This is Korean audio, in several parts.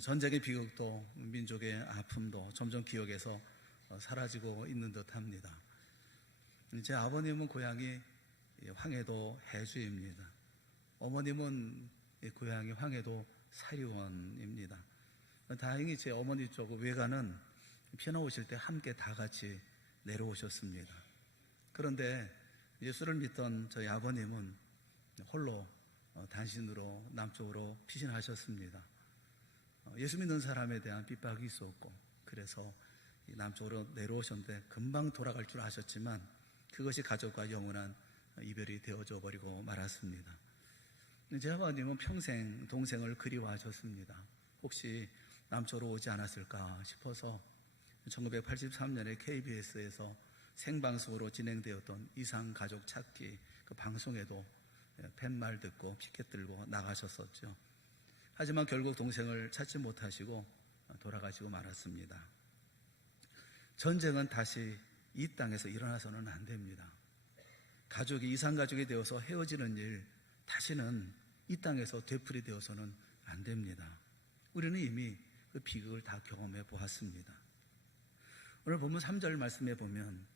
전쟁의 비극도 민족의 아픔도 점점 기억에서 사라지고 있는 듯합니다. 제 아버님은 고향이 황해도 해주입니다. 어머님은 고향이 황해도 사리원입니다. 다행히 제 어머니 쪽 외가는 피난 오실 때 함께 다 같이 내려오셨습니다. 그런데 예수를 믿던 저희 아버님은 홀로 단신으로 남쪽으로 피신하셨습니다. 예수 믿는 사람에 대한 핍박이 있었고, 그래서 남쪽으로 내려오셨는데 금방 돌아갈 줄 아셨지만 그것이 가족과 영원한 이별이 되어져 버리고 말았습니다. 제 아버님은 평생 동생을 그리워하셨습니다. 혹시 남쪽으로 오지 않았을까 싶어서 1983년에 KBS에서 생방송으로 진행되었던 이상가족 찾기 그 방송에도 팻말 듣고 피켓 들고 나가셨었죠. 하지만 결국 동생을 찾지 못하시고 돌아가시고 말았습니다. 전쟁은 다시 이 땅에서 일어나서는 안 됩니다. 가족이 이상가족이 되어서 헤어지는 일 다시는 이 땅에서 되풀이 되어서는 안 됩니다. 우리는 이미 그 비극을 다 경험해 보았습니다. 오늘 본문 3절 말씀에 보면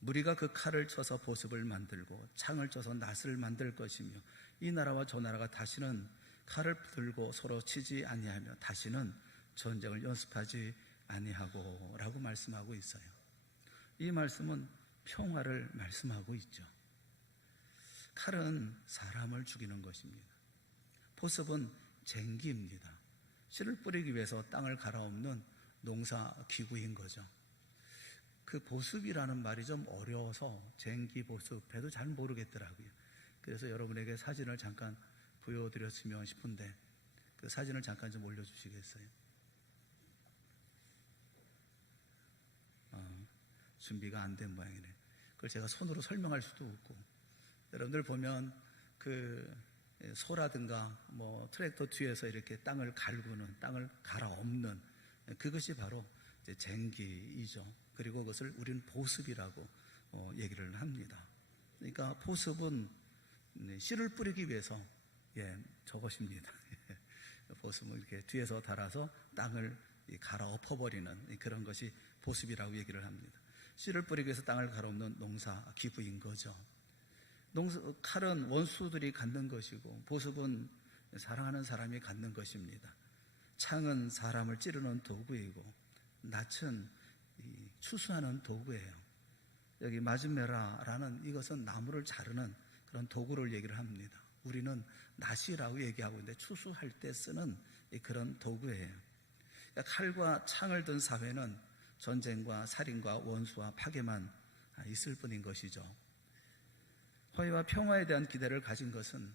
무리가 그 칼을 쳐서 보습을 만들고 창을 쳐서 낫을 만들 것이며 이 나라와 저 나라가 다시는 칼을 들고 서로 치지 아니하며 다시는 전쟁을 연습하지 아니하고 라고 말씀하고 있어요. 이 말씀은 평화를 말씀하고 있죠. 칼은 사람을 죽이는 것입니다. 보습은 쟁기입니다. 씨를 뿌리기 위해서 땅을 갈아엎는 농사 기구인 거죠. 그 보습이라는 말이 좀 어려워서 쟁기 보습해도 잘 모르겠더라고요. 그래서 여러분에게 사진을 잠깐 보여드렸으면 싶은데 그 사진을 잠깐 좀 올려주시겠어요? 준비가 안 된 모양이네. 그걸 제가 손으로 설명할 수도 없고, 여러분들 보면 그 소라든가 뭐 트랙터 뒤에서 이렇게 땅을 갈구는, 땅을 갈아엎는 그것이 바로 이제 쟁기이죠. 그리고 그것을 우리는 보습이라고 얘기를 합니다. 그러니까 보습은 씨를 뿌리기 위해서 저것입니다. 보습은 이렇게 뒤에서 달아서 땅을 갈아엎어버리는 그런 것이 보습이라고 얘기를 합니다. 씨를 뿌리기 위해서 땅을 갈아엎는 농사 기구인 거죠. 칼은 원수들이 갖는 것이고 보습은 사랑하는 사람이 갖는 것입니다. 창은 사람을 찌르는 도구이고 낫은 추수하는 도구예요. 여기 마즈메라라는 이것은 나무를 자르는 그런 도구를 얘기를 합니다. 우리는 낫이라고 얘기하고 있는데 추수할 때 쓰는 그런 도구예요. 그러니까 칼과 창을 든 사회는 전쟁과 살인과 원수와 파괴만 있을 뿐인 것이죠. 화해와 평화에 대한 기대를 가진 것은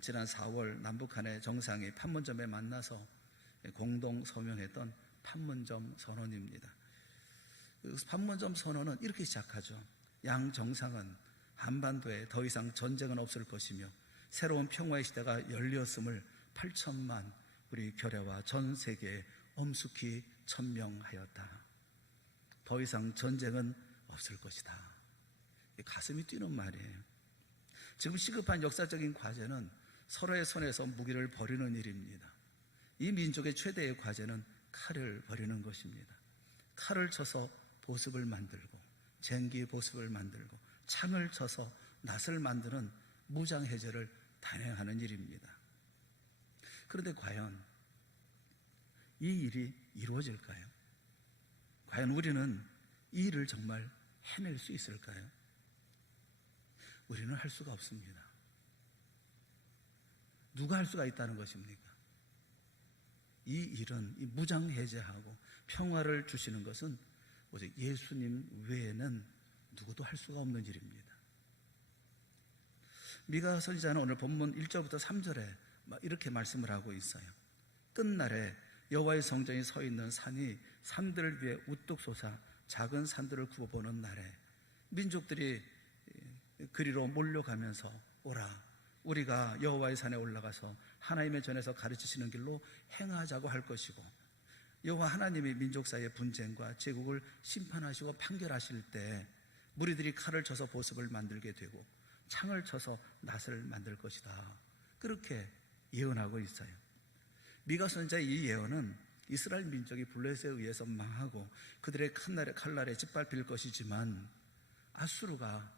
지난 4월 남북한의 정상이 판문점에 만나서 공동 서명했던 판문점 선언입니다. 그 판문점 선언은 이렇게 시작하죠. 양 정상은 한반도에 더 이상 전쟁은 없을 것이며 새로운 평화의 시대가 열렸음을 8천만 우리 결야와 전 세계에 엄숙히 천명하였다. 더 이상 전쟁은 없을 것이다. 가슴이 뛰는 말이에요. 지금 시급한 역사적인 과제는 서로의 손에서 무기를 버리는 일입니다. 이 민족의 최대의 과제는 칼을 버리는 것입니다. 칼을 쳐서 보습을 만들고 쟁기 보습을 만들고 창을 쳐서 낫을 만드는 무장해제를 단행하는 일입니다. 그런데 과연 이 일이 이루어질까요? 과연 우리는 이 일을 정말 해낼 수 있을까요? 우리는 할 수가 없습니다. 누가 할 수가 있다는 것입니까? 이 일은 이 무장해제하고 평화를 주시는 것은 오직 예수님 외에는 누구도 할 수가 없는 일입니다. 미가 선지자는 오늘 본문 1절부터 3절에 이렇게 말씀을 하고 있어요. 끝날에 여호와의 성전이 서 있는 산이 산들을 위해 우뚝 솟아 작은 산들을 굽어보는 날에 민족들이 그리로 몰려가면서 오라, 우리가 여호와의 산에 올라가서 하나님의 전에서 가르치시는 길로 행하자고 할 것이고, 여호와 하나님이 민족 사이의 분쟁과 제국을 심판하시고 판결하실 때 무리들이 칼을 쳐서 보습을 만들게 되고 창을 쳐서 낫을 만들 것이다. 그렇게 예언하고 있어요. 미가 선지자의 이 예언은 이스라엘 민족이 블레셋에 의해서 망하고 그들의 칼날에 짓밟힐 것이지만 아수르가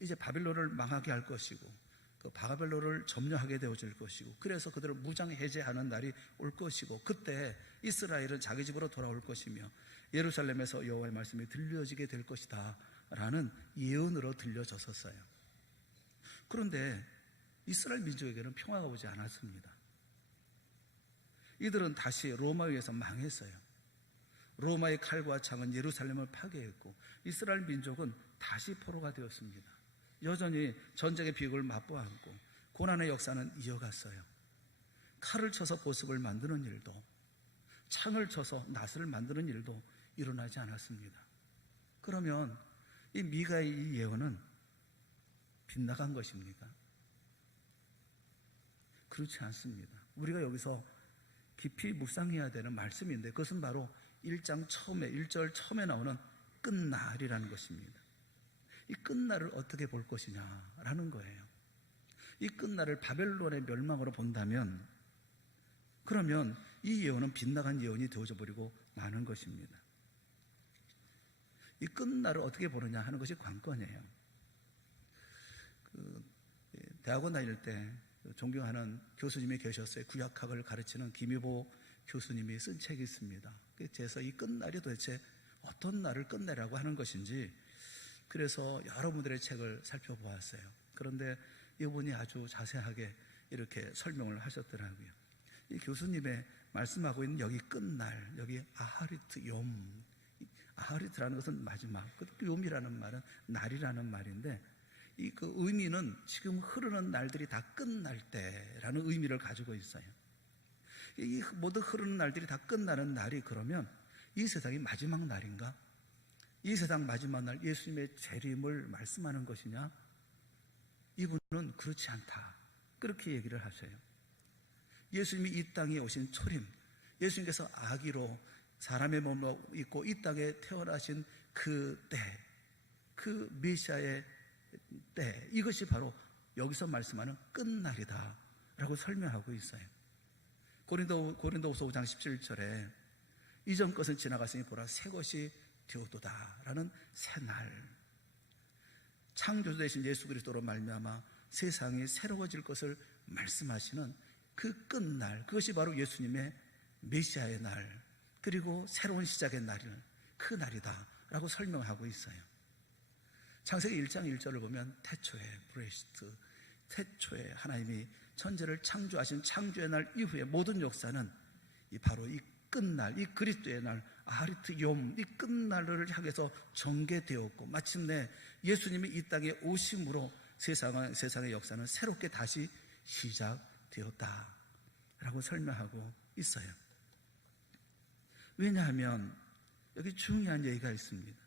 이제 바벨론을 망하게 할 것이고 그 바벨론을 점령하게 되어질 것이고 그래서 그들을 무장 해제하는 날이 올 것이고 그때 이스라엘은 자기 집으로 돌아올 것이며 예루살렘에서 여호와의 말씀이 들려지게 될 것이다 라는 예언으로 들려졌었어요. 그런데 이스라엘 민족에게는 평화가 오지 않았습니다. 이들은 다시 로마에 의해서 망했어요. 로마의 칼과 창은 예루살렘을 파괴했고 이스라엘 민족은 다시 포로가 되었습니다. 여전히 전쟁의 비극을 맛보았고 고난의 역사는 이어갔어요. 칼을 쳐서 보습을 만드는 일도 창을 쳐서 낫을 만드는 일도 일어나지 않았습니다. 그러면 이 미가의 이 예언은 빗나간 것입니까? 그렇지 않습니다. 우리가 여기서 깊이 묵상해야 되는 말씀인데 그것은 바로 1장 처음에 1절 처음에 나오는 끝날이라는 것입니다. 이 끝날을 어떻게 볼 것이냐라는 거예요. 이 끝날을 바벨론의 멸망으로 본다면 그러면 이 예언은 빗나간 예언이 되어져 버리고 마는 것입니다. 이 끝날을 어떻게 보느냐 하는 것이 관건이에요. 대학원 다닐 때 존경하는 교수님이 계셨어요. 구약학을 가르치는 김유보 교수님이 쓴 책이 있습니다. 그래서 이 끝날이 도대체 어떤 날을 끝내라고 하는 것인지 그래서 여러분들의 책을 살펴보았어요. 그런데 이분이 아주 자세하게 이렇게 설명을 하셨더라고요. 이 교수님의 말씀하고 있는 여기 끝날, 여기 아하리트 욤, 아하리트라는 것은 마지막, 욤이라는 말은 날이라는 말인데 이 그 의미는 지금 흐르는 날들이 다 끝날 때라는 의미를 가지고 있어요. 이 모든 흐르는 날들이 다 끝나는 날이 그러면 이 세상이 마지막 날인가? 이 세상 마지막 날 예수님의 재림을 말씀하는 것이냐? 이분은 그렇지 않다. 그렇게 얘기를 하셔요. 예수님이 이 땅에 오신 초림, 예수님께서 아기로 사람의 몸으로 입고 이 땅에 태어나신 그 때, 그 메시아의 때, 이것이 바로 여기서 말씀하는 끝날이다 라고 설명하고 있어요. 고린도후서 5장 17절에 이전 것은 지나갔으니 보라 새 것이 되었도다 라는 새날, 창조주 되신 예수 그리스도로 말미암아 세상이 새로워질 것을 말씀하시는 그 끝날, 그것이 바로 예수님의 메시아의 날, 그리고 새로운 시작의 날은 그 날이다 라고 설명하고 있어요. 창세기 1장 1절을 보면 태초에 브레시트, 태초에 하나님이 천지를 창조하신 창조의 날 이후의 모든 역사는 바로 이 끝날, 이 그리스도의 날, 아하리트 욤, 이 끝날을 향해서 전개되었고 마침내 예수님이 이 땅에 오심으로 세상의 역사는 새롭게 다시 시작되었다라고 설명하고 있어요. 왜냐하면 여기 중요한 얘기가 있습니다.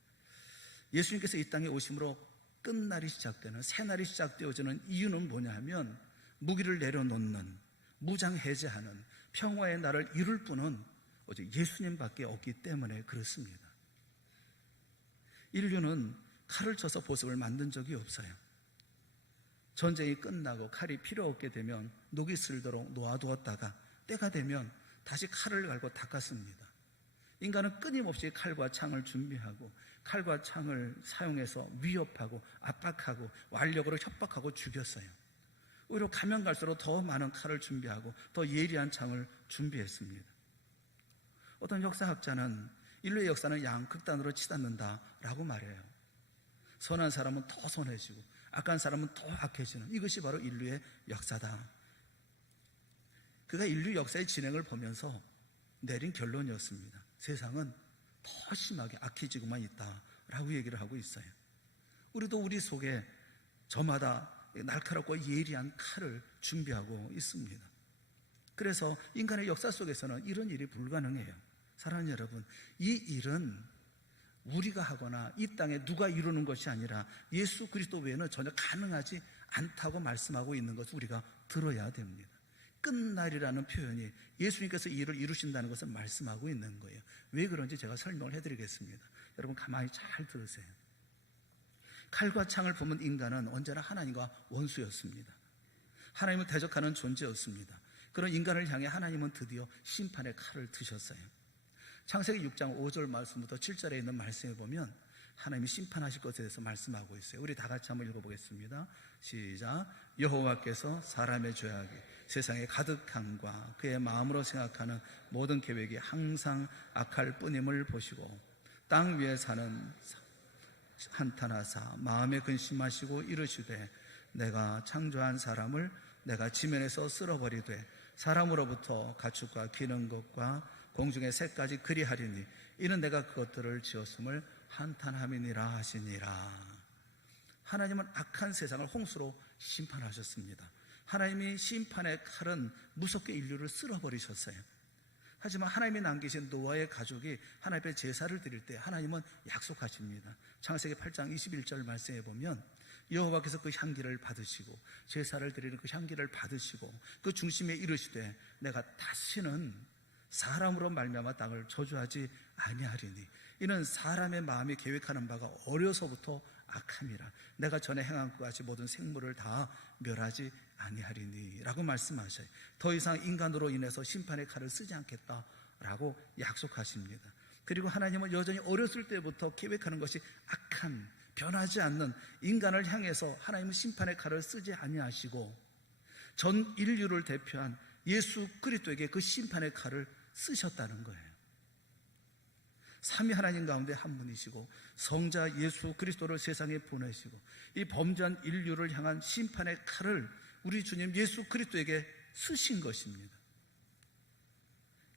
예수님께서 이 땅에 오심으로 끝날이 시작되는, 새날이 시작되어지는 이유는 뭐냐 하면 무기를 내려놓는, 무장해제하는 평화의 날을 이룰 분은 오직 예수님밖에 없기 때문에 그렇습니다. 인류는 칼을 쳐서 보습을 만든 적이 없어요. 전쟁이 끝나고 칼이 필요 없게 되면 녹이 슬도록 놓아두었다가 때가 되면 다시 칼을 갈고 닦았습니다. 인간은 끊임없이 칼과 창을 준비하고 칼과 창을 사용해서 위협하고 압박하고 완력으로 협박하고 죽였어요. 오히려 가면 갈수록 더 많은 칼을 준비하고 더 예리한 창을 준비했습니다. 어떤 역사학자는 인류의 역사는 양극단으로 치닫는다라고 말해요. 선한 사람은 더 선해지고 악한 사람은 더 악해지는, 이것이 바로 인류의 역사다. 그가 인류 역사의 진행을 보면서 내린 결론이었습니다. 세상은 더 심하게 악해지고만 있다라고 얘기를 하고 있어요. 우리도 우리 속에 저마다 날카롭고 예리한 칼을 준비하고 있습니다. 그래서 인간의 역사 속에서는 이런 일이 불가능해요. 사랑하는 여러분, 이 일은 우리가 하거나 이 땅에 누가 이루는 것이 아니라 예수 그리스도 외에는 전혀 가능하지 않다고 말씀하고 있는 것을 우리가 들어야 됩니다. 끝날이라는 표현이 예수님께서 이 일을 이루신다는 것을 말씀하고 있는 거예요. 왜 그런지 제가 설명을 해드리겠습니다. 여러분 가만히 잘 들으세요. 칼과 창을 품은 인간은 언제나 하나님과 원수였습니다. 하나님을 대적하는 존재였습니다. 그런 인간을 향해 하나님은 드디어 심판의 칼을 드셨어요. 창세기 6장 5절 말씀부터 7절에 있는 말씀에 보면 하나님이 심판하실 것에 대해서 말씀하고 있어요. 우리 다 같이 한번 읽어보겠습니다. 시작. 여호와께서 사람의 죄악이 세상에 가득함과 그의 마음으로 생각하는 모든 계획이 항상 악할 뿐임을 보시고 땅 위에 사는 한탄하사 마음에 근심하시고 이르시되 내가 창조한 사람을 내가 지면에서 쓸어버리되 사람으로부터 가축과 기는 것과 공중의 새까지 그리하리니 이는 내가 그것들을 지었음을 한탄함이니라 하시니라. 하나님은 악한 세상을 홍수로 심판하셨습니다. 하나님이 심판의 칼은 무섭게 인류를 쓸어버리셨어요. 하지만 하나님이 남기신 노아의 가족이 하나님 앞에 제사를 드릴 때 하나님은 약속하십니다. 창세기 8장 21절 말씀에 보면 여호와께서 그 향기를 받으시고 제사를 드리는 그 향기를 받으시고 그 중심에 이르시되 내가 다시는 사람으로 말미암아 땅을 저주하지 아니하리니 이는 사람의 마음이 계획하는 바가 어려서부터 악함이라 내가 전에 행한 것 같이 모든 생물을 다 멸하지 아니하리니 라고 말씀하셔요. 더 이상 인간으로 인해서 심판의 칼을 쓰지 않겠다라고 약속하십니다. 그리고 하나님은 여전히 어렸을 때부터 계획하는 것이 악한 변하지 않는 인간을 향해서 하나님은 심판의 칼을 쓰지 아니하시고 전 인류를 대표한 예수 그리스도에게 그 심판의 칼을 쓰셨다는 거예요. 삼위 하나님 가운데 한 분이시고 성자 예수 그리스도를 세상에 보내시고 이 범죄한 인류를 향한 심판의 칼을 우리 주님 예수 그리스도에게 쓰신 것입니다.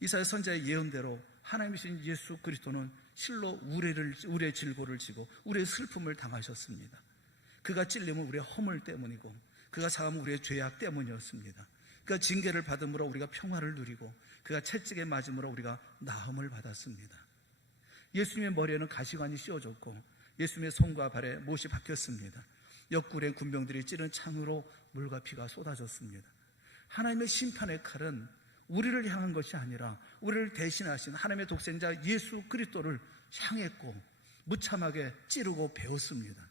이사야 선지자의 예언대로 하나님이신 예수 그리스도는 실로 우리의 질고를 지고 우리의 슬픔을 당하셨습니다. 그가 찔림은 우리의 허물 때문이고 그가 상함은 우리의 죄악 때문이었습니다. 그가 징계를 받음으로 우리가 평화를 누리고 그가 채찍에 맞음으로 우리가 나음을 받았습니다. 예수님의 머리에는 가시관이 씌워졌고 예수님의 손과 발에 못이 박혔습니다. 옆구리에 군병들이 찌른 창으로 물과 피가 쏟아졌습니다. 하나님의 심판의 칼은 우리를 향한 것이 아니라 우리를 대신하신 하나님의 독생자 예수 그리스도를 향했고 무참하게 찌르고 베었습니다.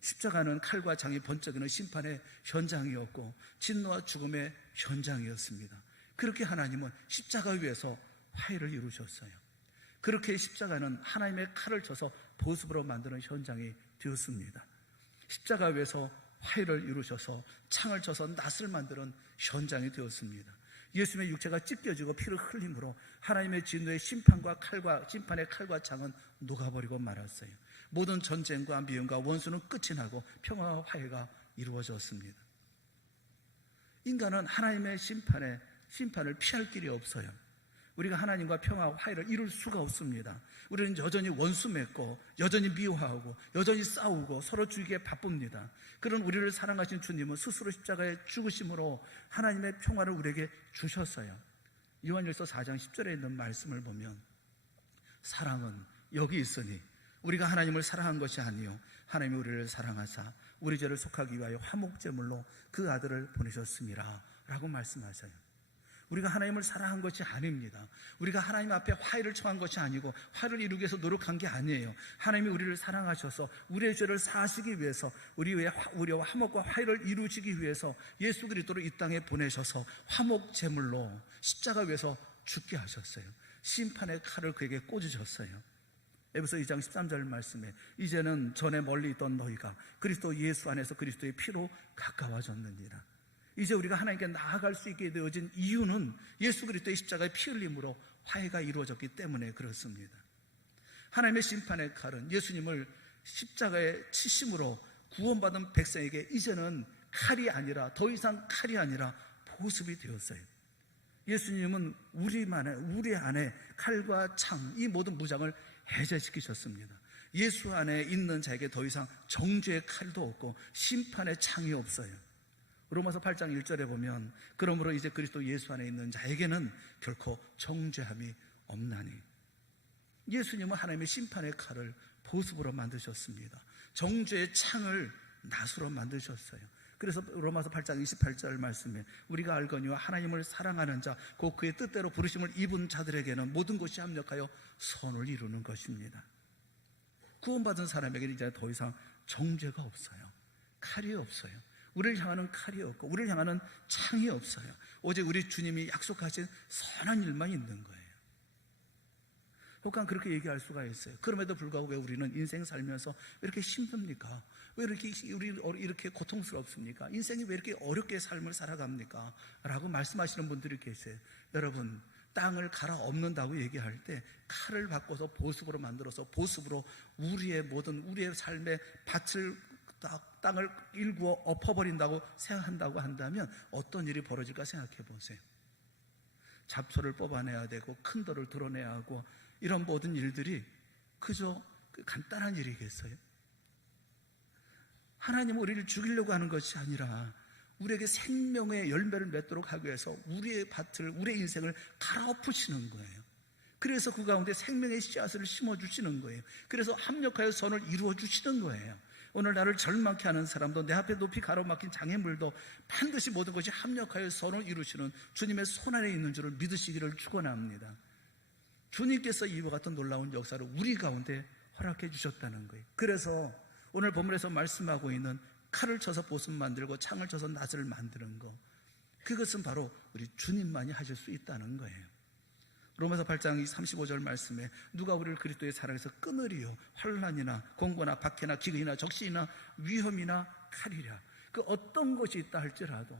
십자가는 칼과 장이 번쩍이는 심판의 현장이었고 진노와 죽음의 현장이었습니다. 그렇게 하나님은 십자가 위에서 화해를 이루셨어요. 그렇게 십자가는 하나님의 칼을 쳐서 보습으로 만드는 현장이 되었습니다. 십자가 위에서 화해를 이루셔서 창을 쳐서 낫을 만드는 현장이 되었습니다. 예수님의 육체가 찢겨지고 피를 흘림으로 하나님의 진노의 심판의 칼과 창은 녹아버리고 말았어요. 모든 전쟁과 미움과 원수는 끝이 나고 평화와 화해가 이루어졌습니다. 인간은 하나님의 심판을 피할 길이 없어요. 우리가 하나님과 평화와 화해를 이룰 수가 없습니다. 우리는 여전히 원수 맺고 여전히 미워하고 여전히 싸우고 서로 죽이기에 바쁩니다. 그런 우리를 사랑하신 주님은 스스로 십자가에 죽으심으로 하나님의 평화를 우리에게 주셨어요. 요한일서 4장 10절에 있는 말씀을 보면 사랑은 여기 있으니 우리가 하나님을 사랑한 것이 아니요 하나님이 우리를 사랑하사 우리 죄를 속하기 위하여 화목제물로 그 아들을 보내셨음이라 라고 말씀하셔요. 우리가 하나님을 사랑한 것이 아닙니다. 우리가 하나님 앞에 화해를 청한 것이 아니고 화해를 이루기 위해서 노력한 게 아니에요. 하나님이 우리를 사랑하셔서 우리의 죄를 사하시기 위해서 우리와 화목과 화해를 이루시기 위해서 예수 그리스도를 이 땅에 보내셔서 화목 제물로 십자가 위에서 죽게 하셨어요. 심판의 칼을 그에게 꽂으셨어요. 에베소 2장 13절 말씀에 이제는 전에 멀리 있던 너희가 그리스도 예수 안에서 그리스도의 피로 가까워졌느니라. 이제 우리가 하나님께 나아갈 수 있게 되어진 이유는 예수 그리스도의 십자가의 피 흘림으로 화해가 이루어졌기 때문에 그렇습니다. 하나님의 심판의 칼은 예수님을 십자가에 치심으로 구원받은 백성에게 이제는 칼이 아니라 더 이상 칼이 아니라 보습이 되었어요. 예수님은 우리 안에 칼과 창, 이 모든 무장을 해제시키셨습니다. 예수 안에 있는 자에게 더 이상 정죄의 칼도 없고 심판의 창이 없어요. 로마서 8장 1절에 보면 그러므로 이제 그리스도 예수 안에 있는 자에게는 결코 정죄함이 없나니. 예수님은 하나님의 심판의 칼을 보습으로 만드셨습니다. 정죄의 창을 낫으로 만드셨어요. 그래서 로마서 8장 28절 말씀에 우리가 알거니와 하나님을 사랑하는 자 곧 그의 뜻대로 부르심을 입은 자들에게는 모든 것이 합력하여 선을 이루는 것입니다. 구원받은 사람에게는 이제 더 이상 정죄가 없어요. 칼이 없어요. 우리를 향하는 칼이 없고 우리를 향하는 창이 없어요. 오직 우리 주님이 약속하신 선한 일만 있는 거예요. 혹은 그렇게 얘기할 수가 있어요. 그럼에도 불구하고 왜 우리는 인생 살면서 왜 이렇게 힘듭니까? 왜 이렇게 우리 이렇게 고통스럽습니까? 인생이 왜 이렇게 어렵게 삶을 살아갑니까? 라고 말씀하시는 분들이 계세요. 여러분, 땅을 갈아엎는다고 얘기할 때 칼을 바꿔서 보습으로 만들어서 보습으로 우리의 모든 우리의 삶의 밭을 땅을 일구어 엎어버린다고 생각한다고 한다면 어떤 일이 벌어질까 생각해 보세요. 잡초를 뽑아내야 되고 큰 돌을 드러내야 하고 이런 모든 일들이 그저 간단한 일이겠어요? 하나님은 우리를 죽이려고 하는 것이 아니라 우리에게 생명의 열매를 맺도록 하기 위해서 우리의 밭을, 우리의 인생을 갈아엎으시는 거예요. 그래서 그 가운데 생명의 씨앗을 심어주시는 거예요. 그래서 합력하여 선을 이루어주시는 거예요. 오늘 나를 절망케 하는 사람도 내 앞에 높이 가로막힌 장애물도 반드시 모든 것이 합력하여 선을 이루시는 주님의 손안에 있는 줄을 믿으시기를 축원합니다. 주님께서 이와 같은 놀라운 역사를 우리 가운데 허락해 주셨다는 거예요. 그래서 오늘 본문에서 말씀하고 있는 칼을 쳐서 보습 만들고 창을 쳐서 낫을 만드는 거, 그것은 바로 우리 주님만이 하실 수 있다는 거예요. 로마서 8장 35절 말씀에 누가 우리를 그리스도의 사랑에서 끊으리요? 환난이나 공고나 박해나 기근이나 적신이나 위험이나 칼이랴. 그 어떤 것이 있다 할지라도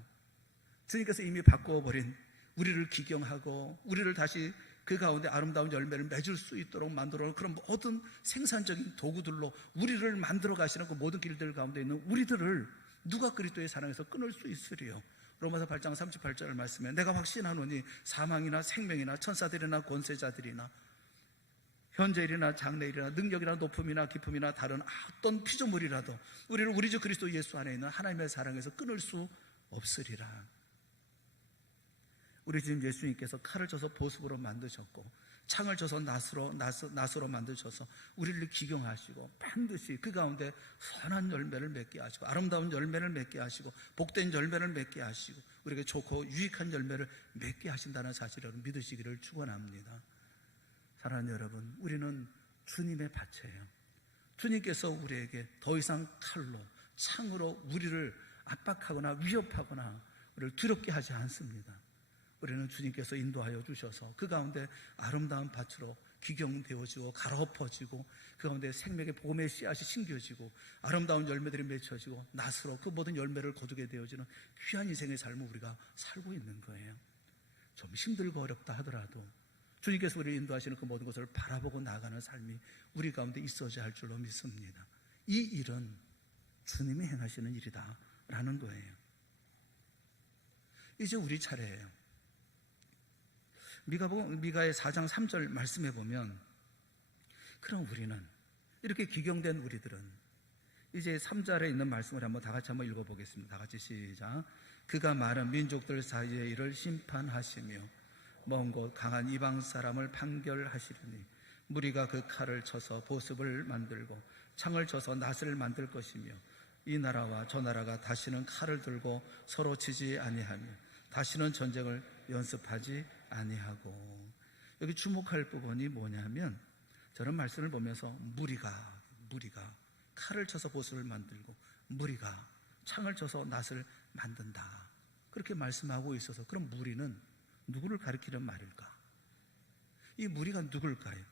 주님께서 이미 바꾸어버린 우리를 기경하고 우리를 다시 그 가운데 아름다운 열매를 맺을 수 있도록 만들어 그런 모든 생산적인 도구들로 우리를 만들어 가시는 그 모든 길들 가운데 있는 우리들을 누가 그리스도의 사랑에서 끊을 수 있으리요? 로마서 8장 38절 말씀에 내가 확신하노니 사망이나 생명이나 천사들이나 권세자들이나 현재일이나 장래일이나 능력이나 높음이나 깊음이나 다른 어떤 피조물이라도 우리를 우리 주 그리스도 예수 안에 있는 하나님의 사랑에서 끊을 수 없으리라. 우리 주님 예수님께서 칼을 쳐서 보습으로 만드셨고 창을 쳐서 낫으로 만드셔서 우리를 기경하시고 반드시 그 가운데 선한 열매를 맺게 하시고 아름다운 열매를 맺게 하시고 복된 열매를 맺게 하시고 우리에게 좋고 유익한 열매를 맺게 하신다는 사실을 믿으시기를 축원합니다. 사랑하는 여러분, 우리는 주님의 밭이에요. 주님께서 우리에게 더 이상 칼로 창으로 우리를 압박하거나 위협하거나 우리를 두렵게 하지 않습니다. 우리는 주님께서 인도하여 주셔서 그 가운데 아름다운 밭으로 기경되어지고 갈아엎어지고 그 가운데 생명의 봄의 씨앗이 심겨지고 아름다운 열매들이 맺혀지고 낫으로 그 모든 열매를 거두게 되어지는 귀한 인생의 삶을 우리가 살고 있는 거예요. 좀 힘들고 어렵다 하더라도 주님께서 우리를 인도하시는 그 모든 것을 바라보고 나아가는 삶이 우리 가운데 있어야 할 줄로 믿습니다. 이 일은 주님이 행하시는 일이다 라는 거예요. 이제 우리 차례예요. 미가의 4장 3절 말씀해 보면 그럼 우리는 이렇게 기경된 우리들은 이제 3절에 있는 말씀을 다 같이 한번 읽어보겠습니다. 다 같이 시작. 그가 많은 민족들 사이에 이를 심판하시며 먼 곳 강한 이방 사람을 판결하시리니 무리가 그 칼을 쳐서 보습을 만들고 창을 쳐서 낫을 만들 것이며 이 나라와 저 나라가 다시는 칼을 들고 서로 치지 아니하며 다시는 전쟁을 연습하지 아니하고. 여기 주목할 부분이 뭐냐면 저런 말씀을 보면서 무리가 칼을 쳐서 보습을 만들고 무리가 창을 쳐서 낫을 만든다 그렇게 말씀하고 있어서 그럼 무리는 누구를 가리키는 말일까? 이 무리가 누굴까요?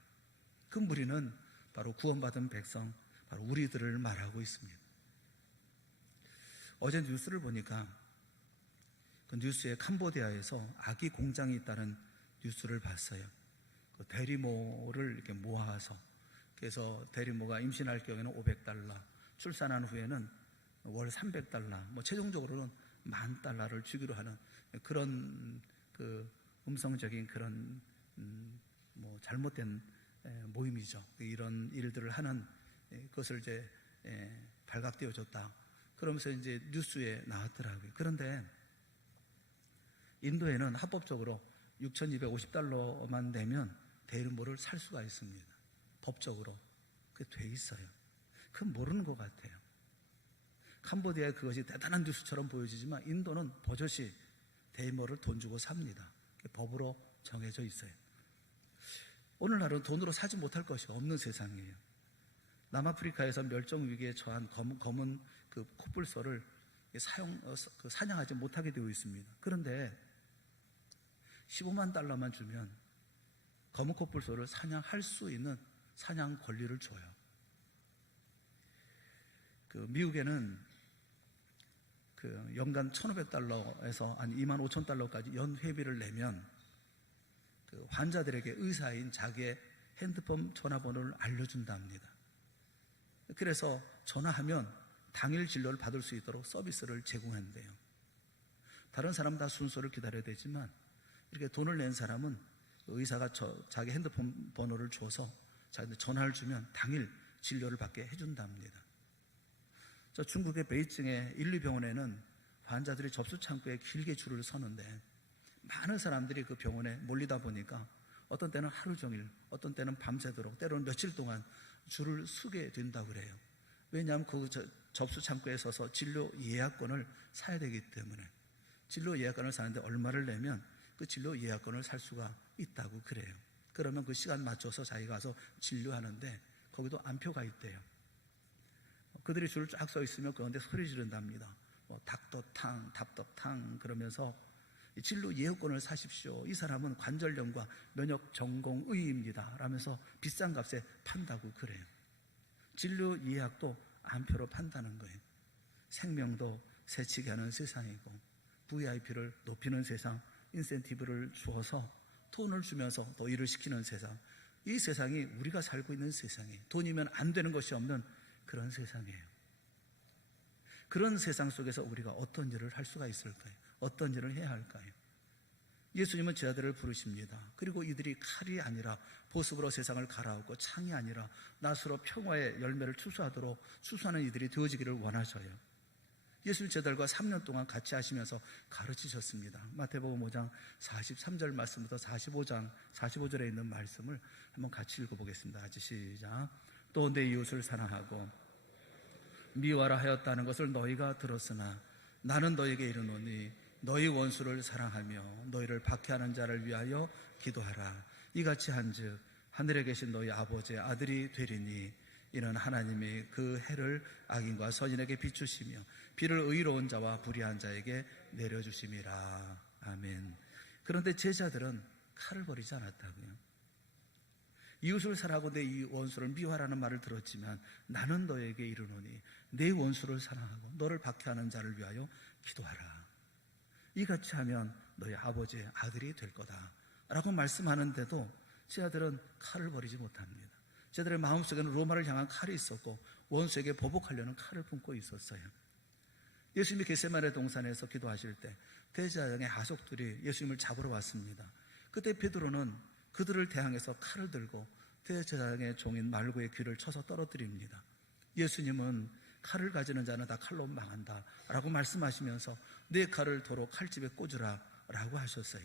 그 무리는 바로 구원받은 백성, 바로 우리들을 말하고 있습니다. 어제 뉴스를 보니까 그 뉴스에 캄보디아에서 아기 공장이 있다는 뉴스를 봤어요. 그 대리모를 이렇게 모아서 그래서 대리모가 임신할 경우에는 $500, 출산한 후에는 월 $300, 최종적으로는 $10,000를 주기로 하는 그런 그 음성적인 그런 잘못된 모임이죠. 이런 일들을 하는 것을 이제 발각되어졌다. 그러면서 이제 뉴스에 나왔더라고요. 그런데 인도에는 합법적으로 $6,250만 내면 대리모를 살 수가 있습니다. 법적으로 그게 돼 있어요. 그건 모르는 것 같아요. 캄보디아에 그것이 대단한 뉴스처럼 보여지지만 인도는 버젓이 대리모를 돈 주고 삽니다. 법으로 정해져 있어요. 오늘날은 돈으로 사지 못할 것이 없는 세상이에요. 남아프리카에서 멸종 위기에 처한 검은 그 코뿔소를 사냥하지 못하게 되어 있습니다. 그런데 $150,000만 주면 검은 코뿔소를 사냥할 수 있는 사냥 권리를 줘요. 미국에는 연간 $1,500에서 한 $25,000까지 연회비를 내면 환자들에게 의사인 자기의 핸드폰 전화번호를 알려준답니다. 그래서 전화하면 당일 진료를 받을 수 있도록 서비스를 제공한대요. 다른 사람 다 순서를 기다려야 되지만 이렇게 돈을 낸 사람은 의사가 자기 핸드폰 번호를 줘서 자기한테 전화를 주면 당일 진료를 받게 해준답니다. 저 중국의 베이징의 1,2병원에는 환자들이 접수 창구에 길게 줄을 서는데 많은 사람들이 그 병원에 몰리다 보니까 어떤 때는 하루 종일, 어떤 때는 밤새도록, 때로는 며칠 동안 줄을 서게 된다고 그래요. 왜냐하면 그 접수 창구에 서서 진료 예약권을 사야 되기 때문에. 진료 예약권을 사는데 얼마를 내면 그 진료 예약권을 살 수가 있다고 그래요. 그러면 그 시간 맞춰서 자기가 가서 진료하는데 거기도 안표가 있대요. 그들이 줄을 쫙 서 있으면 그런데 소리 지른답니다. 닭도탕, 답덕탕 그러면서 진료 예약권을 사십시오. 이 사람은 관절염과 면역 전공의입니다. 라면서 비싼 값에 판다고 그래요. 진료 예약도 안표로 판다는 거예요. 생명도 새치게 하는 세상이고 VIP를 높이는 세상, 인센티브를 주어서 돈을 주면서 더 일을 시키는 세상, 이 세상이 우리가 살고 있는 세상이에요. 돈이면 안 되는 것이 없는 그런 세상이에요. 그런 세상 속에서 우리가 어떤 일을 할 수가 있을까요? 어떤 일을 해야 할까요? 예수님은 제자들을 부르십니다. 그리고 이들이 칼이 아니라 보습으로 세상을 갈아엎고 창이 아니라 낫으로 평화의 열매를 추수하는 이들이 되어지기를 원하셔요. 예수님 제자들과 3년 동안 같이 하시면서 가르치셨습니다. 마태복음 5장 43절 말씀부터 45장 45절에 있는 말씀을 한번 같이 읽어보겠습니다. 같이 시작. 또 내 이웃을 사랑하고 미워하라 하였다는 것을 너희가 들었으나 나는 너희에게 이르노니 너희 원수를 사랑하며 너희를 박해하는 자를 위하여 기도하라. 이같이 한즉 하늘에 계신 너희 아버지의 아들이 되리니 이는 하나님이 그 해를 악인과 선인에게 비추시며 비를 의로운 자와 불의한 자에게 내려주심이라. 아멘. 그런데 제자들은 칼을 버리지 않았다고요. 이웃을 사랑하고 내 이 원수를 미워하라는 말을 들었지만 나는 너에게 이르노니 내 원수를 사랑하고 너를 박해하는 자를 위하여 기도하라. 이같이 하면 너희 아버지의 아들이 될 거다 라고 말씀하는데도 제자들은 칼을 버리지 못합니다. 제자들의 마음속에는 로마를 향한 칼이 있었고 원수에게 보복하려는 칼을 품고 있었어요. 예수님이 겟세마네 동산에서 기도하실 때 대제사장의 하속들이 예수님을 잡으러 왔습니다. 그때 베드로는 그들을 대항해서 칼을 들고 대제사장의 종인 말고의 귀를 쳐서 떨어뜨립니다. 예수님은 칼을 가지는 자는 다 칼로 망한다 라고 말씀하시면서 내 칼을 도로 칼집에 꽂으라 라고 하셨어요.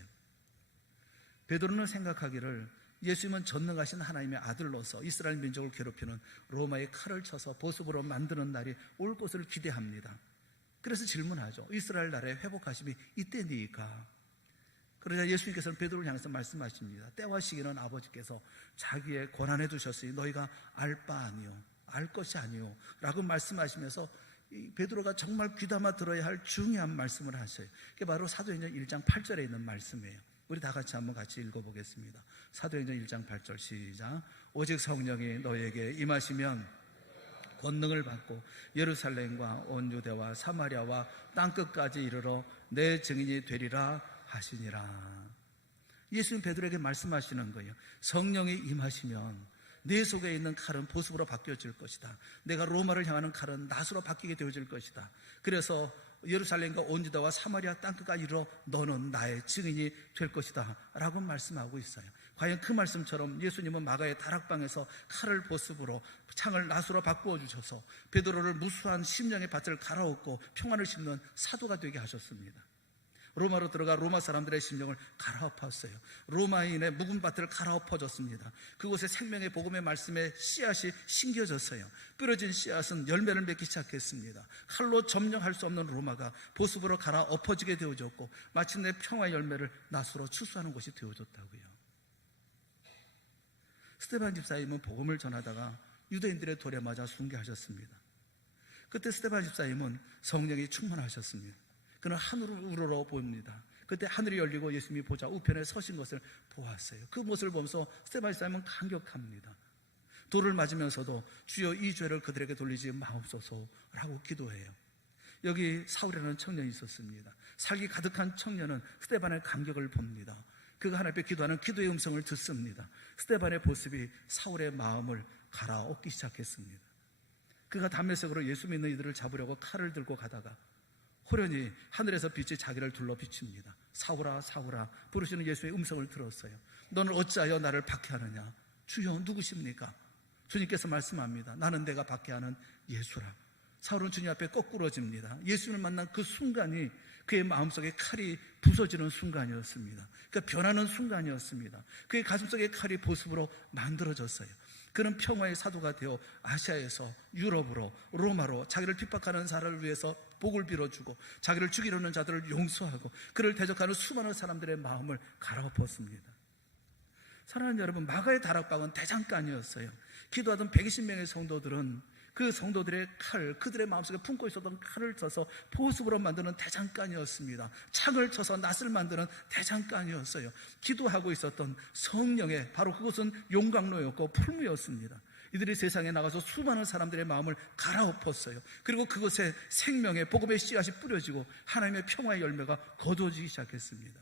베드로는 생각하기를 예수님은 전능하신 하나님의 아들로서 이스라엘 민족을 괴롭히는 로마의 칼을 쳐서 보습으로 만드는 날이 올 것을 기대합니다. 그래서 질문하죠. 이스라엘 나라의 회복하심이 이때니까. 그러자 예수님께서는 베드로를 향해서 말씀하십니다. 때와 시기는 아버지께서 자기의 권한에 두셨으니 너희가 알 바 아니요 알 것이 아니요 라고 말씀하시면서 베드로가 정말 귀담아 들어야 할 중요한 말씀을 하셔요. 그게 바로 사도행전 1장 8절에 있는 말씀이에요. 우리 다 같이 한번 같이 읽어보겠습니다. 사도행전 1장 8절 시작. 오직 성령이 너희에게 임하시면 권능을 받고 예루살렘과 온 유대와 사마리아와 땅끝까지 이르러 내 증인이 되리라 하시니라. 예수님 베드로에게 말씀하시는 거예요. 성령이 임하시면 내 속에 있는 칼은 보습으로 바뀌어질 것이다. 내가 로마를 향하는 칼은 낫으로 바뀌게 되어질 것이다. 그래서 예루살렘과 온 유다와 사마리아 땅끝까지 이르러 너는 나의 증인이 될 것이다 라고 말씀하고 있어요. 과연 그 말씀처럼 예수님은 마가의 다락방에서 칼을 보습으로 창을 낫으로 바꾸어 주셔서 베드로를 무수한 심령의 밭을 갈아엎고 평안을 심는 사도가 되게 하셨습니다. 로마로 들어가 로마 사람들의 심령을 갈아엎었어요. 로마인의 묵은 밭을 갈아엎어줬습니다. 그곳에 생명의 복음의 말씀에 씨앗이 심겨졌어요. 뿌려진 씨앗은 열매를 맺기 시작했습니다. 칼로 점령할 수 없는 로마가 보습으로 갈아엎어지게 되어졌고 마침내 평화의 열매를 낫으로 추수하는 것이 되어졌다고요. 스데반 집사님은 복음을 전하다가 유대인들의 돌에 맞아 순교하셨습니다. 그때 스데반 집사님은 성령이 충만하셨습니다. 그는 하늘을 우러러 봅니다. 그때 하늘이 열리고 예수님이 보좌 우편에 서신 것을 보았어요. 그 모습을 보면서 스데반 집사님은 감격합니다. 돌을 맞으면서도 주여 이 죄를 그들에게 돌리지 마옵소서라고 기도해요. 여기 사울이라는 청년이 있었습니다. 살기 가득한 청년은 스데반의 감격을 봅니다. 그가 하나님 앞에 기도하는 기도의 음성을 듣습니다. 스데반의 모습이 사울의 마음을 갈아엎기 시작했습니다. 그가 담메색으로 예수 믿는 이들을 잡으려고 칼을 들고 가다가 호련히 하늘에서 빛이 자기를 둘러 비칩니다. 사울아 사울아 부르시는 예수의 음성을 들었어요. 너는 어찌하여 나를 박해하느냐? 주여 누구십니까? 주님께서 말씀합니다. 나는 내가 박해하는 예수라. 사울은 주님 앞에 거꾸러집니다. 예수님을 만난 그 순간이 그의 마음속에 칼이 부서지는 순간이었습니다. 그러니까 변하는 순간이었습니다. 그의 가슴속에 칼이 보습으로 만들어졌어요. 그는 평화의 사도가 되어 아시아에서 유럽으로 로마로 자기를 핍박하는 사람을 위해서 복을 빌어주고 자기를 죽이려는 자들을 용서하고 그를 대적하는 수많은 사람들의 마음을 갈아엎었습니다. 사랑하는 여러분, 마가의 다락방은 대장간이었어요. 기도하던 120명의 성도들은 그 성도들의 칼, 그들의 마음속에 품고 있었던 칼을 쳐서 보습으로 만드는 대장간이었습니다. 창을 쳐서 낫을 만드는 대장간이었어요. 기도하고 있었던 성령의 바로 그것은 용광로였고 풀무였습니다. 이들이 세상에 나가서 수많은 사람들의 마음을 갈아엎었어요. 그리고 그것에 생명의 복음의 씨앗이 뿌려지고 하나님의 평화의 열매가 거두어지기 시작했습니다.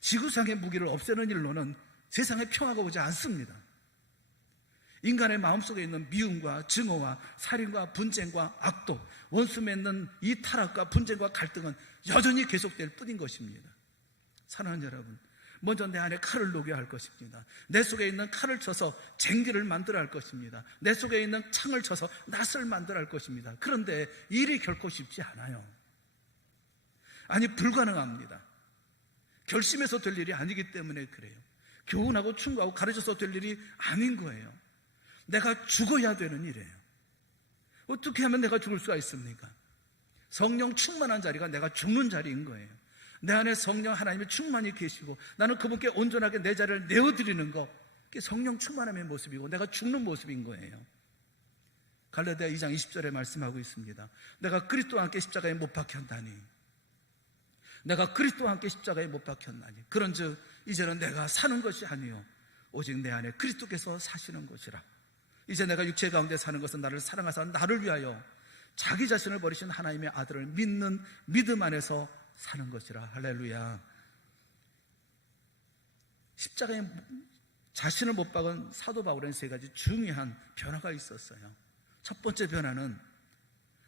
지구상의 무기를 없애는 일로는 세상에 평화가 오지 않습니다. 인간의 마음속에 있는 미움과 증오와 살인과 분쟁과 악독, 원수 맺는 이 타락과 분쟁과 갈등은 여전히 계속될 뿐인 것입니다. 사랑하는 여러분, 먼저 내 안에 칼을 녹여야 할 것입니다. 내 속에 있는 칼을 쳐서 쟁기를 만들어야 할 것입니다. 내 속에 있는 창을 쳐서 낫을 만들어야 할 것입니다. 그런데 일이 결코 쉽지 않아요. 아니, 불가능합니다. 결심해서 될 일이 아니기 때문에 그래요. 교훈하고 충고하고 가르쳐서 될 일이 아닌 거예요. 내가 죽어야 되는 일이에요. 어떻게 하면 내가 죽을 수가 있습니까? 성령 충만한 자리가 내가 죽는 자리인 거예요. 내 안에 성령 하나님의 충만히 계시고 나는 그분께 온전하게 내 자리를 내어드리는 것, 그게 성령 충만함의 모습이고 내가 죽는 모습인 거예요. 갈라디아 2장 20절에 말씀하고 있습니다. 내가 그리스도와 함께 십자가에 못 박혔나니, 내가 그리스도와 함께 십자가에 못 박혔나니 그런즉 이제는 내가 사는 것이 아니요 오직 내 안에 그리스도께서 사시는 것이라. 이제 내가 육체 가운데 사는 것은 나를 사랑하사 나를 위하여 자기 자신을 버리신 하나님의 아들을 믿는 믿음 안에서 사는 것이라. 할렐루야. 십자가에 자신을 못 박은 사도 바울에는 세 가지 중요한 변화가 있었어요. 첫 번째 변화는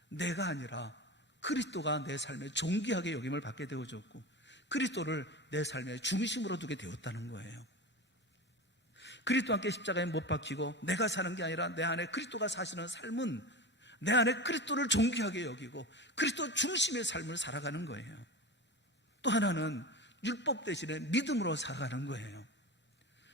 내가 아니라 그리스도가 내 삶에 존귀하게 여김을 받게 되어졌고 그리스도를 내 삶의 중심으로 두게 되었다는 거예요. 그리스도와 함께 십자가에 못 박히고 내가 사는 게 아니라 내 안에 그리스도가 사시는 삶은 내 안에 그리스도를 존귀하게 여기고 그리스도 중심의 삶을 살아가는 거예요. 또 하나는 율법 대신에 믿음으로 살아가는 거예요.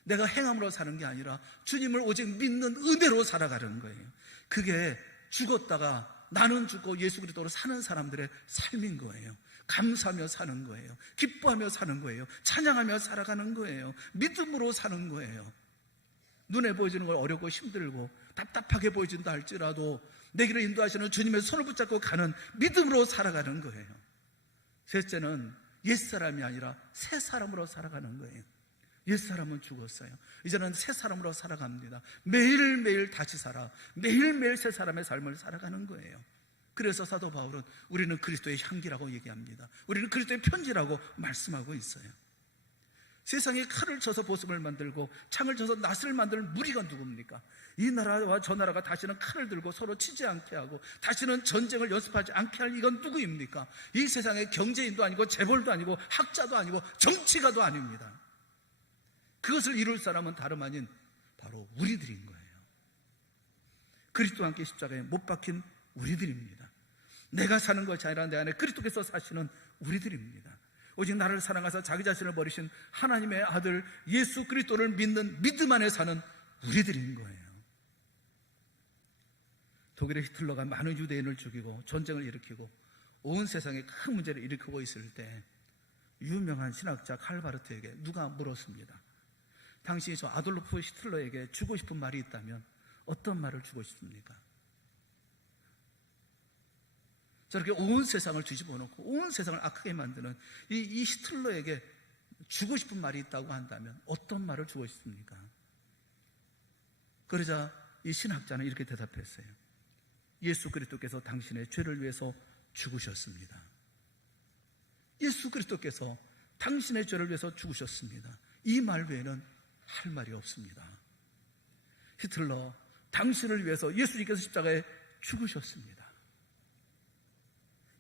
내가 행함으로 사는 게 아니라 주님을 오직 믿는 은혜로 살아가는 거예요. 그게 죽었다가 나는 죽고 예수 그리스도로 사는 사람들의 삶인 거예요. 감사하며 사는 거예요. 기뻐하며 사는 거예요. 찬양하며 살아가는 거예요. 믿음으로 사는 거예요. 눈에 보여지는 걸 어렵고 힘들고 답답하게 보여진다 할지라도 내 길을 인도하시는 주님의 손을 붙잡고 가는 믿음으로 살아가는 거예요. 셋째는 옛사람이 아니라 새 사람으로 살아가는 거예요. 옛사람은 죽었어요. 이제는 새 사람으로 살아갑니다. 매일매일 다시 살아 매일매일 새 사람의 삶을 살아가는 거예요. 그래서 사도 바울은 우리는 그리스도의 향기라고 얘기합니다. 우리는 그리스도의 편지라고 말씀하고 있어요. 세상에 칼을 쳐서 보습을 만들고 창을 쳐서 낫을 만들 무리가 누굽니까? 이 나라와 저 나라가 다시는 칼을 들고 서로 치지 않게 하고 다시는 전쟁을 연습하지 않게 할 이건 누구입니까? 이 세상의 경제인도 아니고 재벌도 아니고 학자도 아니고 정치가도 아닙니다. 그것을 이룰 사람은 다름 아닌 바로 우리들인 거예요. 그리스도와 함께 십자가에 못 박힌 우리들입니다. 내가 사는 것이 아니라 내 안에 그리스도께서 사시는 우리들입니다. 오직 나를 사랑하사 자기 자신을 버리신 하나님의 아들 예수 그리스도를 믿는 믿음 안에 사는 우리들인 거예요. 독일의 히틀러가 많은 유대인을 죽이고 전쟁을 일으키고 온 세상에 큰 문제를 일으키고 있을 때 유명한 신학자 칼바르트에게 누가 물었습니다. 당신이 저 아돌프 히틀러에게 주고 싶은 말이 있다면 어떤 말을 주고 싶습니까? 저렇게 온 세상을 뒤집어 놓고 온 세상을 악하게 만드는 이 히틀러에게 주고 싶은 말이 있다고 한다면 어떤 말을 주고 싶습니까? 그러자 이 신학자는 이렇게 대답했어요. 예수 그리스도께서 당신의 죄를 위해서 죽으셨습니다. 예수 그리스도께서 당신의 죄를 위해서 죽으셨습니다. 이 말 외에는 할 말이 없습니다. 히틀러, 당신을 위해서 예수님께서 십자가에 죽으셨습니다.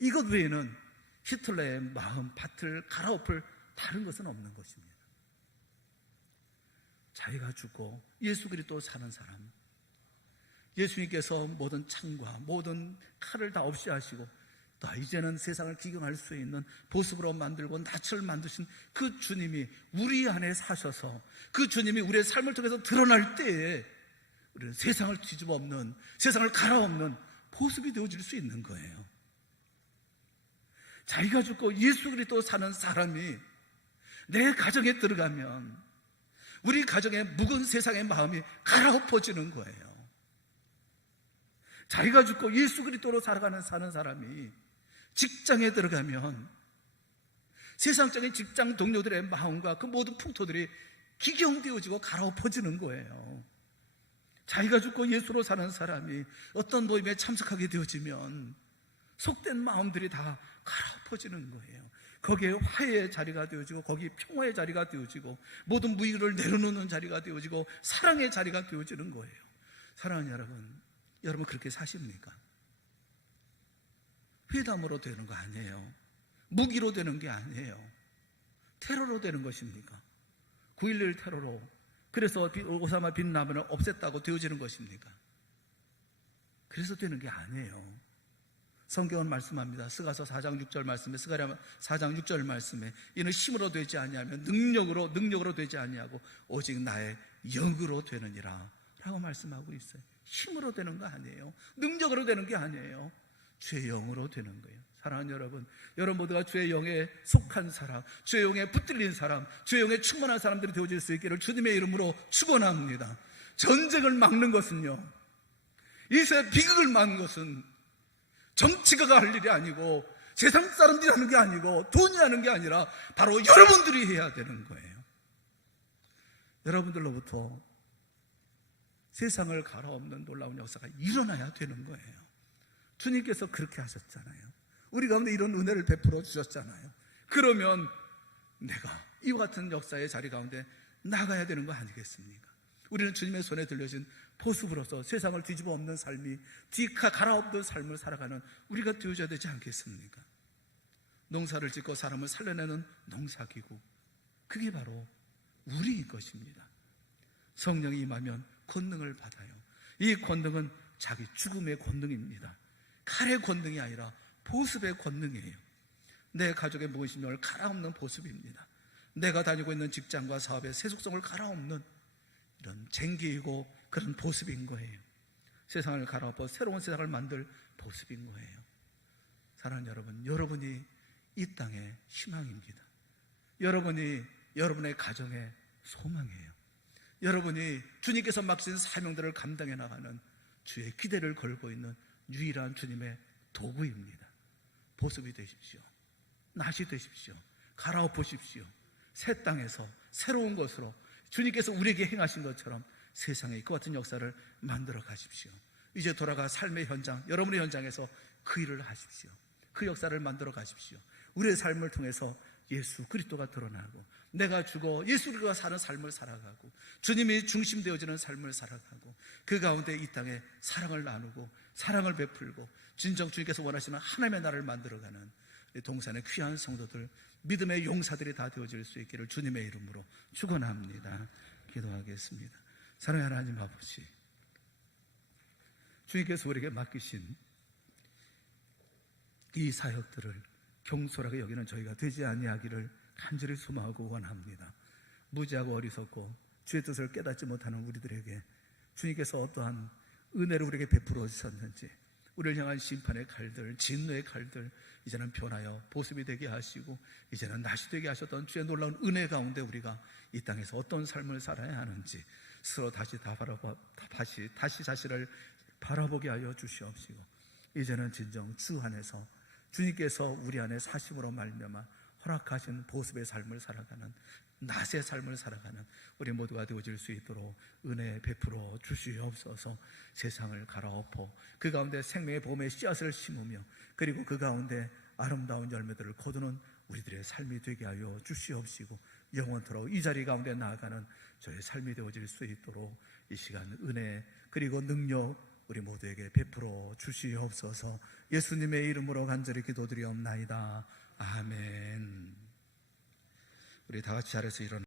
이것 외에는 히틀러의 마음 밭을 갈아엎을 다른 것은 없는 것입니다. 자기가 죽고 예수 그리스도 사는 사람, 예수님께서 모든 창과 모든 칼을 다 없이 하시고 또 이제는 세상을 기경할 수 있는 보습으로 만들고 낯을 만드신 그 주님이 우리 안에 사셔서 그 주님이 우리의 삶을 통해서 드러날 때에 우리는 세상을 뒤집어 엎는, 세상을 갈아엎는 보습이 되어질 수 있는 거예요. 자기가 죽고 예수 그리스도 사는 사람이 내 가정에 들어가면 우리 가정의 묵은 세상의 마음이 갈아엎어지는 거예요. 자기가 죽고 예수 그리스도로 살아가는 사는 사람이 직장에 들어가면 세상적인 직장 동료들의 마음과 그 모든 풍토들이 기경되어지고 갈아엎어지는 거예요. 자기가 죽고 예수로 사는 사람이 어떤 모임에 참석하게 되어지면 속된 마음들이 다 갈아엎어지는 거예요. 거기에 화해의 자리가 되어지고 거기에 평화의 자리가 되어지고 모든 무의를 내려놓는 자리가 되어지고 사랑의 자리가 되어지는 거예요. 사랑하는 여러분, 여러분 그렇게 사십니까? 회담으로 되는 거 아니에요. 무기로 되는 게 아니에요. 테러로 되는 것입니까? 9.11 테러로 그래서 오사마 빈 라덴을 없앴다고 되어지는 것입니까? 그래서 되는 게 아니에요. 성경은 말씀합니다. 스가서 4장 6절 말씀에, 스가랴 4장 6절 말씀에 이는 힘으로 되지 아니하면 능력으로 되지 아니하고 오직 나의 영으로 되느니라 라고 말씀하고 있어요. 힘으로 되는 거 아니에요. 능력으로 되는 게 아니에요. 주의 영으로 되는 거예요. 사랑하는 여러분, 여러분 모두가 주의 영에 속한 사람, 주의 영에 붙들린 사람, 주의 영에 충만한 사람들이 되어질 수 있기를 주님의 이름으로 축원합니다. 전쟁을 막는 것은요, 이세 비극을 막는 것은 정치가가 할 일이 아니고 세상 사람들이 하는 게 아니고 돈이 하는 게 아니라 바로 여러분들이 해야 되는 거예요. 여러분들로부터 세상을 갈아엎는 놀라운 역사가 일어나야 되는 거예요. 주님께서 그렇게 하셨잖아요. 우리 가운데 이런 은혜를 베풀어 주셨잖아요. 그러면 내가 이와 같은 역사의 자리 가운데 나가야 되는 거 아니겠습니까? 우리는 주님의 손에 들려진 보습으로서 세상을 뒤집어 엎는 삶이 갈아엎는 삶을 살아가는 우리가 되어져야 되지 않겠습니까? 농사를 짓고 사람을 살려내는 농사기구, 그게 바로 우리인 것입니다. 성령이 임하면 권능을 받아요. 이 권능은 자기 죽음의 권능입니다. 칼의 권능이 아니라 보습의 권능이에요. 내 가족의 무엇이냐를 갈아엎는 보습입니다. 내가 다니고 있는 직장과 사업의 세속성을 갈아엎는 이런 쟁기이고 그런 보습인 거예요. 세상을 갈아엎어 새로운 세상을 만들 보습인 거예요. 사랑하는 여러분, 여러분이 이 땅의 희망입니다. 여러분이 여러분의 가정의 소망이에요. 여러분이 주님께서 맡기신 사명들을 감당해 나가는 주의 기대를 걸고 있는 유일한 주님의 도구입니다. 보습이 되십시오. 낫이 되십시오. 갈아엎으십시오. 새 땅에서 새로운 것으로 주님께서 우리에게 행하신 것처럼 세상에 그 같은 역사를 만들어 가십시오. 이제 돌아가 삶의 현장, 여러분의 현장에서 그 일을 하십시오. 그 역사를 만들어 가십시오. 우리의 삶을 통해서 예수 그리스도가 드러나고 내가 죽어 예수 그리스도가 사는 삶을 살아가고 주님이 중심되어지는 삶을 살아가고 그 가운데 이 땅에 사랑을 나누고 사랑을 베풀고 진정 주님께서 원하시는 하나님의 나라를 만들어가는 동산의 귀한 성도들, 믿음의 용사들이 다 되어질 수 있기를 주님의 이름으로 축원합니다. 기도하겠습니다. 사랑하는 하나님 아버지, 주님께서 우리에게 맡기신 이 사역들을 경솔하게 여기는 저희가 되지 아니하기를 간절히 소망하고 원합니다. 무지하고 어리석고 주의 뜻을 깨닫지 못하는 우리들에게 주님께서 어떠한 은혜를 우리에게 베풀어 주셨는지, 우리를 향한 심판의 칼들, 진노의 칼들 이제는 변하여 보습이 되게 하시고 이제는 낫이 되게 하셨던 주의 놀라운 은혜 가운데 우리가 이 땅에서 어떤 삶을 살아야 하는지 스스로 다시 자신을 바라보게 하여 주시옵시고 이제는 진정 주 안에서 주님께서 우리 안에 사심으로 말미암아 허락하신 보습의 삶을 살아가는, 낮의 삶을 살아가는 우리 모두가 되어질 수 있도록 은혜 베풀어 주시옵소서. 세상을 갈아엎어 그 가운데 생명의 봄의 씨앗을 심으며 그리고 그 가운데 아름다운 열매들을 거두는 우리들의 삶이 되게 하여 주시옵시고, 영원토록 이 자리 가운데 나아가는 저의 삶이 되어질 수 있도록 이 시간 은혜 그리고 능력 우리 모두에게 베풀어 주시옵소서. 예수님의 이름으로 간절히 기도드리옵나이다. 아멘. 우리 다 같이 자리에서 일어나